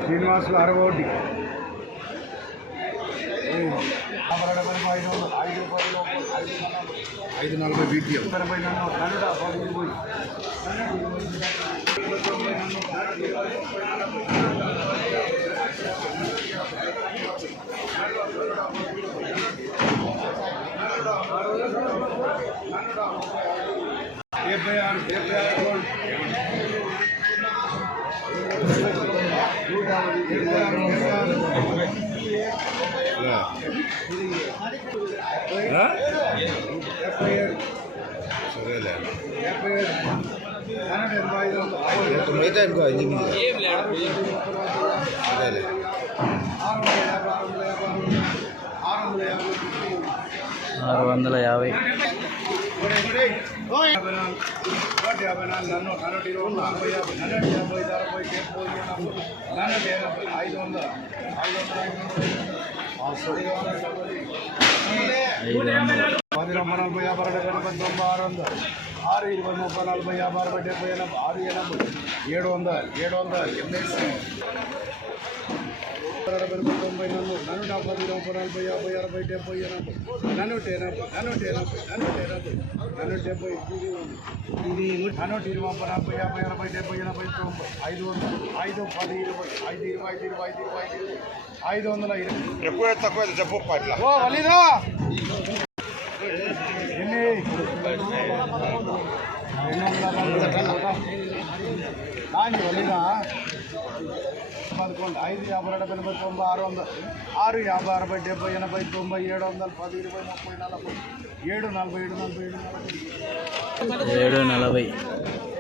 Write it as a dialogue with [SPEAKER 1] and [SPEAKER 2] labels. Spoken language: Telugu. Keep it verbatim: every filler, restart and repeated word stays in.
[SPEAKER 1] శ్రీనివాసులు అరవై ఒకటి ఐదు నలభై బీపీఎం డెబ్బై ఆరు డెబ్బై ఆరు సరేలే మిగతా ఇంకో సరేలే
[SPEAKER 2] ఆరు వందల యాభై
[SPEAKER 1] యాభై నాలుగు నన్ను నన్నటి ఇరవై నలభై యాభై నన్నటి యాభై అరవై డెబ్బై నన్నటి ఎనభై ఐదు వందల పది నలభై నలభై యాభై డెబ్బై తొంభై ఆరు వందలు ఆరు ఇరవై ముప్పై నలభై యాభై అరవై డెబ్బై ఎనభై ఆరు ఎనభై ఏడు వందలు ఏడు వందలు ఎనిమిది తొంభై నన్ను నన్ను డెబ్బై ముప్పై నలభై యాభై అరవై డెబ్బై ఎనభై నన్ను ఎనభై నన్ను ఎనభై నన్ను ఎనభై నన్ను డెబ్బై ఇది నన్ను ఇరవై నలభై యాభై అరవై డెబ్బై ఎనభై తొంభై ఐదు వందలు ఐదు పది ఇరవై ఐదు ఇరవై ఐదు ఇరవై ఐదు ఇరవై ఐదు ఐదు వందల ఇరవై ఎక్కువ తక్కువ చెప్పు పట్ల ఎన్ని వలీదా పదకొండు ఐదు యాభై రెండు ఎనభై తొంభై ఆరు వందలు ఆరు యాభై అరవై డెబ్బై ఎనభై తొంభై ఏడు వందలు పది ఇరవై ముప్పై నలభై ఏడు నలభై ఏడు నలభై ఏడు నలభై
[SPEAKER 2] ఏడు నలభై